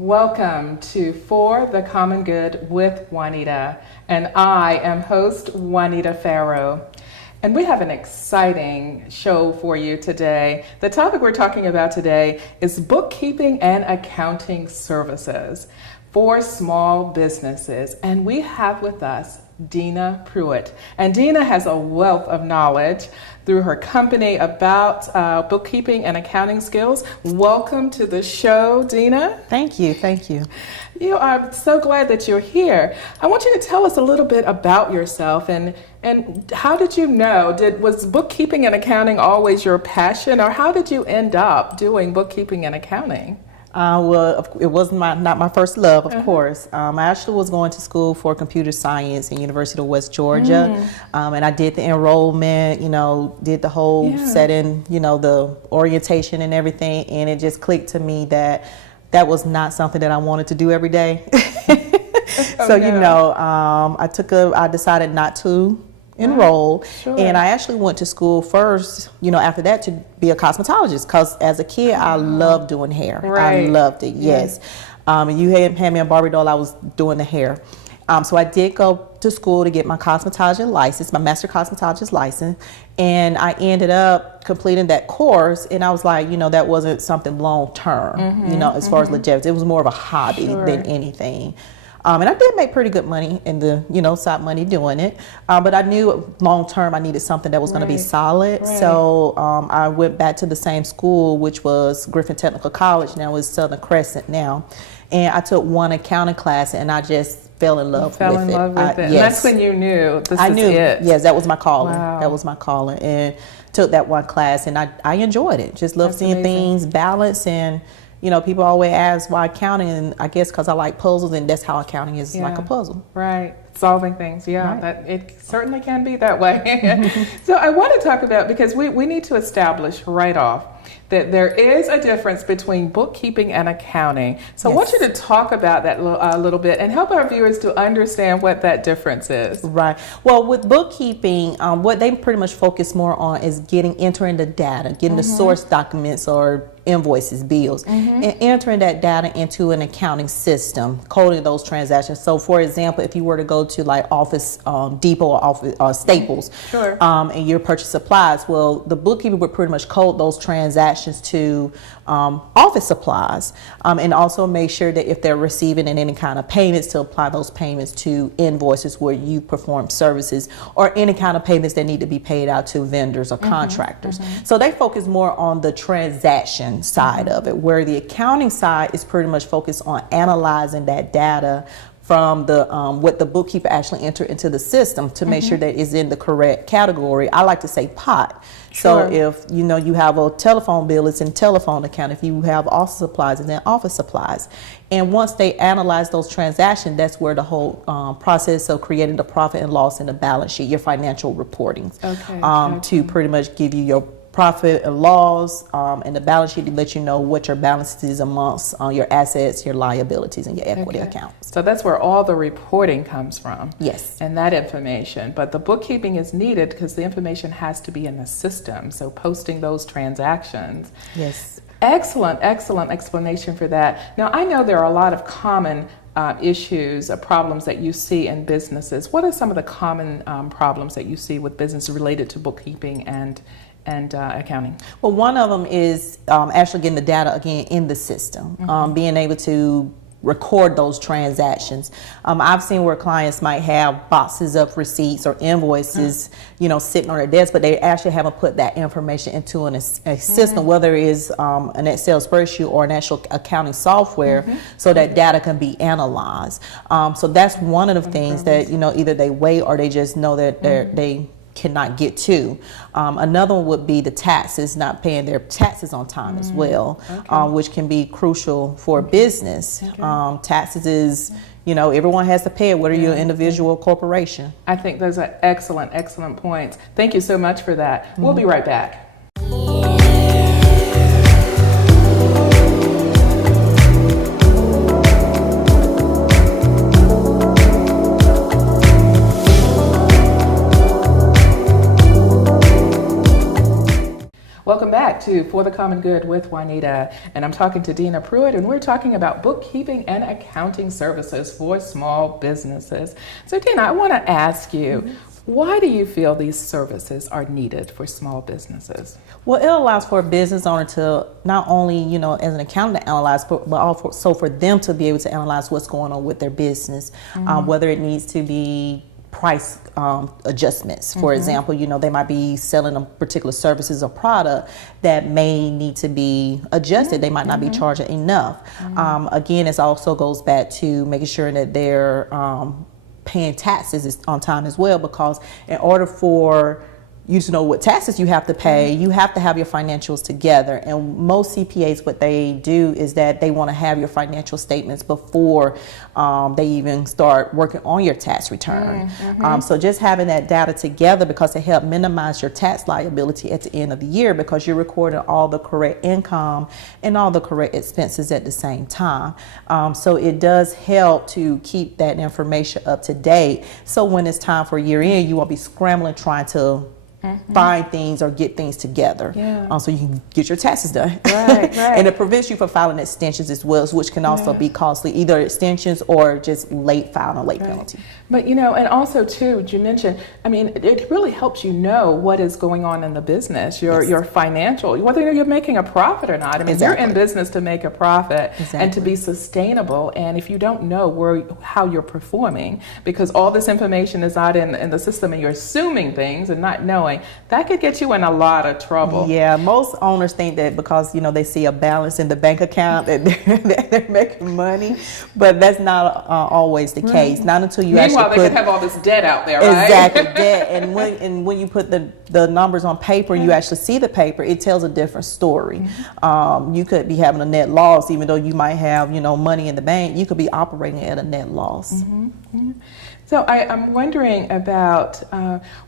Welcome to For the Common Good with Juanita, and I am host Juanita Farrow. And we have an exciting show for you today. The topic we're talking about today is bookkeeping and accounting services for small businesses. And we have with us Deena Pruitt. And Deena has a wealth of knowledge through her company about bookkeeping and accounting skills. Welcome to the show, Deena. Thank you. Thank you. I'm so glad that you're here. I want you to tell us a little bit about yourself and how did you know? Was bookkeeping and accounting always your passion, or how did you end up doing bookkeeping and accounting? Well, it wasn't not my first love, of course. I actually was going to school for computer science at University of West Georgia, and I did the enrollment, did the whole setting, the orientation and everything, and it just clicked to me that was not something that I wanted to do every day. I decided not to enroll, and I actually went to school first, after that, to be a cosmetologist, because as a kid I loved doing hair. I loved it. Yes. You had me a Barbie doll, I was doing the hair. So I did go to school to get my cosmetology license, my master cosmetologist license, and I ended up completing that course, and I was like, that wasn't something long term, as far as longevity. It was more of a hobby than anything. And I did make pretty good money in the, side money doing it. But I knew long term I needed something that was going to be solid. So I went back to the same school, which was Griffin Technical College. Now it's Southern Crescent now. And I took one accounting class, and I just fell in love with it. Yes. And that's when you knew this is it. Yes, that was my calling. Wow. That was my calling. And took that one class, and I enjoyed it. Just loved seeing things balanced. And people always ask why accounting, and I guess because I like puzzles, and that's how accounting is, like a puzzle. Right. Solving things. That it certainly can be that way. So I want to talk about, because we need to establish right off that there is a difference between bookkeeping and accounting. So I want you to talk about that a little bit and help our viewers to understand what that difference is. Right. Well, with bookkeeping, what they pretty much focus more on is entering the data, getting the source documents or invoices, bills, and entering that data into an accounting system, coding those transactions. So, for example, if you were to go to like Office Depot or Office Staples, and you purchase supplies, well, the bookkeeper would pretty much code those transactions to office supplies, and also make sure that if they're receiving any kind of payments, to apply those payments to invoices where you perform services, or any kind of payments that need to be paid out to vendors or contractors. So they focus more on the transaction side of it, where the accounting side is pretty much focused on analyzing that data from the what the bookkeeper actually entered into the system to make sure that it's in the correct category. I like to say pot. So if you have a telephone bill, it's in telephone account. If you have office supplies, it's in office supplies. And once they analyze those transactions, that's where the whole process of creating the profit and loss in the balance sheet, your financial reporting, to pretty much give you your profit and loss, and the balance sheet to let you know what your balance is amongst your assets, your liabilities, and your equity accounts. So that's where all the reporting comes from. Yes. And that information. But the bookkeeping is needed because the information has to be in the system. So posting those transactions. Yes. Excellent explanation for that. Now, I know there are a lot of common issues or problems that you see in businesses. What are some of the common problems that you see with business related to bookkeeping and accounting? Well, one of them is actually getting the data again in the system, being able to record those transactions. I've seen where clients might have boxes of receipts or invoices, sitting on their desk, but they actually haven't put that information into a system, whether it is an Excel spreadsheet or an actual accounting software, so that data can be analyzed. So that's one of the things that either they wait or they just know that they cannot get to. Another one would be the taxes, not paying their taxes on time as well, which can be crucial for business. Taxes is, everyone has to pay it, whether you're an individual or corporation. I think those are excellent points. Thank you so much for that. We'll be right back. Welcome back. back to For the Common Good with Juanita, and I'm talking to Deena Pruitt, and we're talking about bookkeeping and accounting services for small businesses. So Deena, I want to ask you, why do you feel these services are needed for small businesses? Well, it allows for a business owner to not only, as an accountant to analyze, but also for them to be able to analyze what's going on with their business, whether it needs to be price adjustments. For example, they might be selling a particular services or product that may need to be adjusted. They might not be charging enough. Again, it also goes back to making sure that they're paying taxes on time as well, because in order for you to know what taxes you have to pay, you have to have your financials together. And most CPAs, what they do is that they want to have your financial statements before they even start working on your tax return. So just having that data together, because it helps minimize your tax liability at the end of the year, because you're recording all the correct income and all the correct expenses at the same time. So it does help to keep that information up to date. So when it's time for year end, you won't be scrambling trying to find things or get things together, so you can get your taxes done. Right. And it prevents you from filing extensions as well, which can also be costly, either extensions or just late filing a late penalty. But and also too, you mentioned, it really helps you know what is going on in the business, your financial, whether you're making a profit or not. You're in business to make a profit and to be sustainable. And if you don't know how you're performing, because all this information is out in the system and you're assuming things and not knowing, that could get you in a lot of trouble. Yeah, most owners think that because they see a balance in the bank account that they're making money, but that's not always the case. Not until you Meanwhile, they could have all this debt out there, right? Exactly, debt. And when you put the numbers on paper, you actually see the paper, it tells a different story. You could be having a net loss, even though you might have money in the bank. You could be operating at a net loss. So I'm wondering about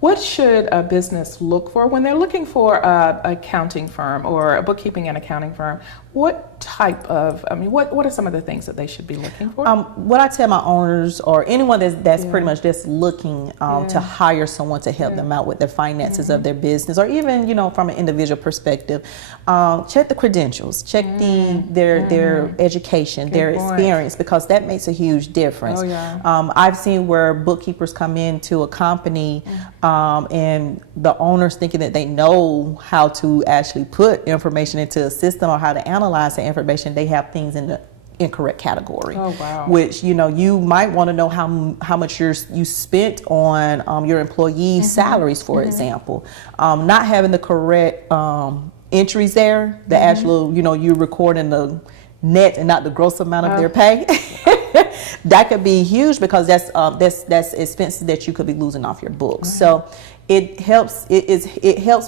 what should a business look for when they're looking for an accounting firm or a bookkeeping and accounting firm? What type of, what are some of the things that they should be looking for? What I tell my owners or anyone that's pretty much just looking to hire someone to help them out with the finances of their business, or even, from an individual perspective, check the credentials, check their education, their experience, because that makes a huge difference. I've seen where bookkeepers come into a company and the owners thinking that they know how to actually put information into a system or how to analyze the information. They have things in the incorrect category, which you might want to know how much you spent on your employees' salaries, for example. Not having the correct entries there, the actual you're recording the net and not the gross amount of their pay. That could be huge, because that's expenses that you could be losing off your books. So it helps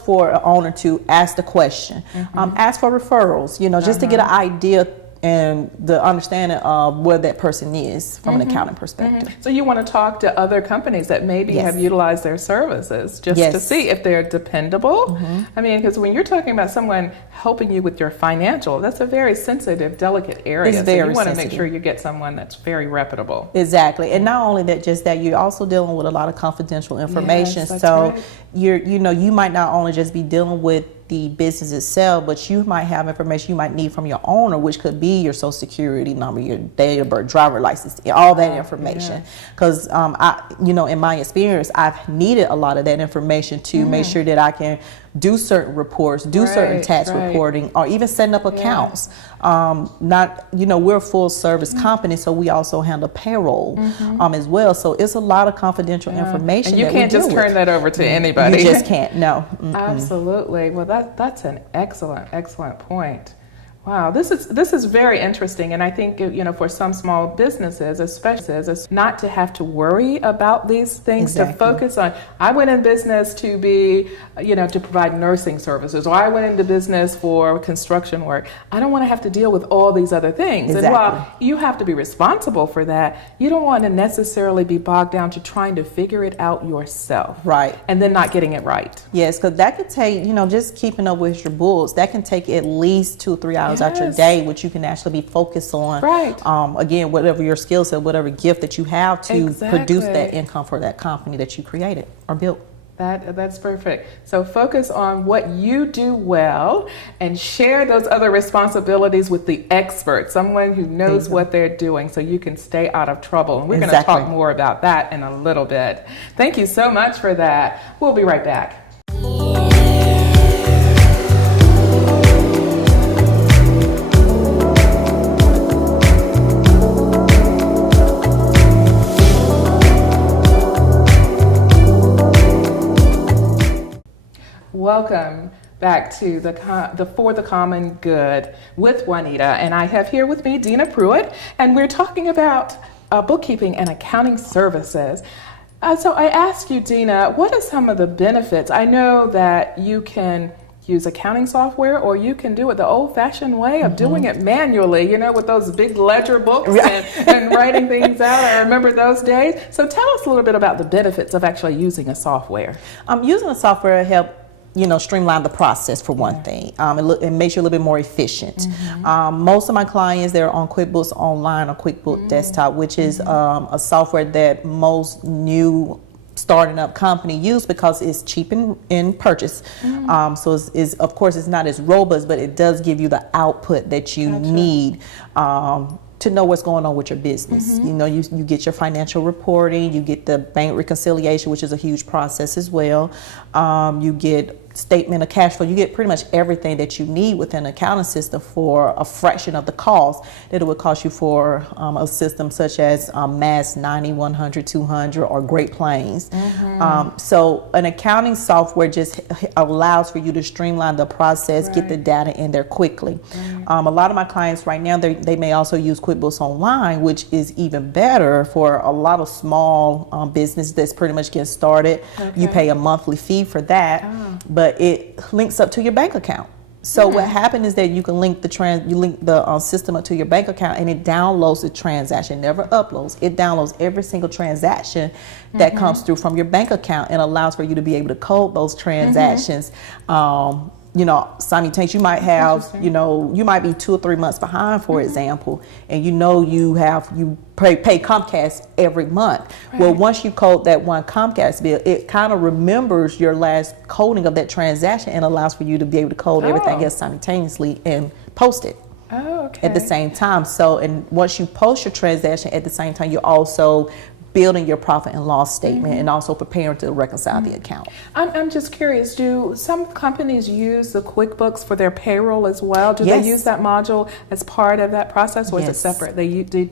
for an owner to ask the question, ask for referrals, just to get an idea and the understanding of where that person is from an accounting perspective. So you want to talk to other companies that maybe have utilized their services just to see if they're dependable. Because when you're talking about someone helping you with your financial, that's a very sensitive, delicate area. It's very so you want to sensitive. make sure you get someone that's very reputable. Exactly. And not only that, just that you're also dealing with a lot of confidential information. So you might not only just be dealing with the business itself, but you might have information you might need from your owner, which could be your social security number, your date of birth, driver license, all that information. Because in my experience, I've needed a lot of that information to make sure that I can do certain reports, do certain tax reporting, or even setting up accounts. We're a full service company, so we also handle payroll as well. So it's a lot of confidential information. And you can't just turn that over to anybody. You just can't, no. Absolutely. Well, that's an excellent point. Wow, this is very interesting, and I think for some small businesses, especially, not to have to worry about these things, to focus on. I went in business to be, to provide nursing services, or I went into business for construction work. I don't want to have to deal with all these other things. And while you have to be responsible for that, you don't want to necessarily be bogged down to trying to figure it out yourself, and then not getting it right. Yes, because that could take, just keeping up with your books. That can take at least 2 or 3 hours out your day, which you can actually be focused on. Again, whatever your skill set, whatever gift that you have to produce that income for that company that you created or built. That's perfect. So focus on what you do well and share those other responsibilities with the expert, someone who knows what they're doing, so you can stay out of trouble. And we're going to talk more about that in a little bit. Thank you so much for that. We'll be right back. Welcome back to the For the Common Good with Juanita, and I have here with me Deena Pruitt, and we're talking about bookkeeping and accounting services. So I asked you, Deena, what are some of the benefits? I know that you can use accounting software, or you can do it the old-fashioned way of doing it manually, with those big ledger books and writing things out. I remember those days. So tell us a little bit about the benefits of actually using a software. Using a software helps streamline the process for one thing. It makes you a little bit more efficient. Most of my clients, they're on QuickBooks Online or QuickBooks Desktop, which is a software that most new starting up company use because it's cheap in purchase. So it's of course it's not as robust, but it does give you the output that you need to know what's going on with your business. You get your financial reporting, you get the bank reconciliation, which is a huge process as well. You get statement of cash flow. You get pretty much everything that you need within an accounting system for a fraction of the cost that it would cost you for a system such as Mass 90, 100, 200, or Great Plains. So an accounting software just allows for you to streamline the process, get the data in there quickly. A lot of my clients right now, they may also use QuickBooks Online, which is even better for a lot of small business that's pretty much getting started. You pay a monthly fee for that, but it links up to your bank account. So what happened is that you can link the system up to your bank account, and it downloads the transaction, never uploads. It downloads every single transaction that comes through from your bank account, and allows for you to be able to code those transactions. Simultaneous. You might have, you might be 2 or 3 months behind, for example, and you pay Comcast every month. Well, once you code that one Comcast bill, it kind of remembers your last coding of that transaction and allows for you to be able to code everything else simultaneously and post it at the same time. So, and once you post your transaction at the same time, you're also building your profit and loss statement and also preparing to reconcile the account. I'm just curious, do some companies use the QuickBooks for their payroll as well? Do they use that module as part of that process, or is it separate? They do?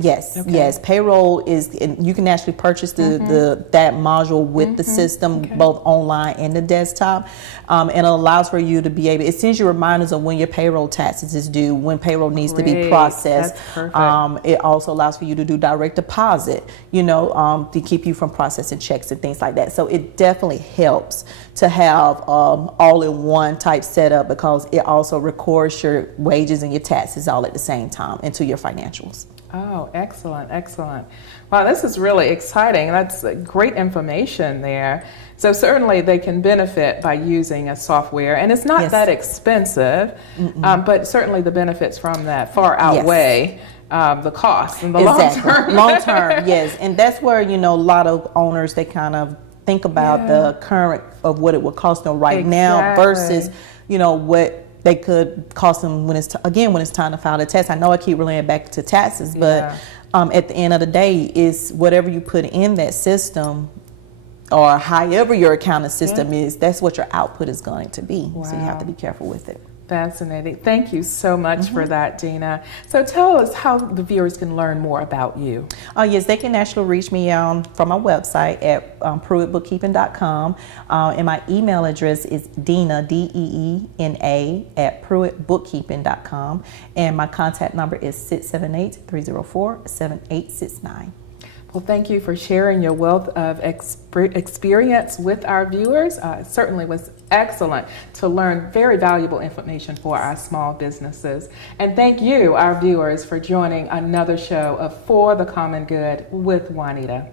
Yes. Payroll is, and you can actually purchase that module with the system, both online and the desktop. And it allows for you to be able, it sends you reminders of when your payroll taxes is due, when payroll needs to be processed. That's perfect. It also allows for you to do direct deposit, to keep you from processing checks and things like that. So it definitely helps to have all-in-one type setup, because it also records your wages and your taxes all at the same time into your financials. Oh, excellent. Wow, this is really exciting. That's great information there. So certainly they can benefit by using a software, and it's not that expensive, but certainly the benefits from that far outweigh the cost in the long term. Long term, yes. And that's where, a lot of owners, they kind of think about the current of what it would cost them now versus, what they could cost them when it's time to file the tax. I know I keep relaying back to taxes, but at the end of the day, is whatever you put in that system, or however your accounting system is, that's what your output is going to be. Wow. So you have to be careful with it. Fascinating. Thank you so much for that, Deena. So tell us how the viewers can learn more about you. Yes, they can actually reach me from my website at pruittbookkeeping.com. And my email address is Deena, Deena, at pruittbookkeeping.com. And my contact number is 678-304-7869. Well, thank you for sharing your wealth of experience with our viewers. It certainly was excellent to learn very valuable information for our small businesses. And thank you, our viewers, for joining another show of For the Common Good with Juanita.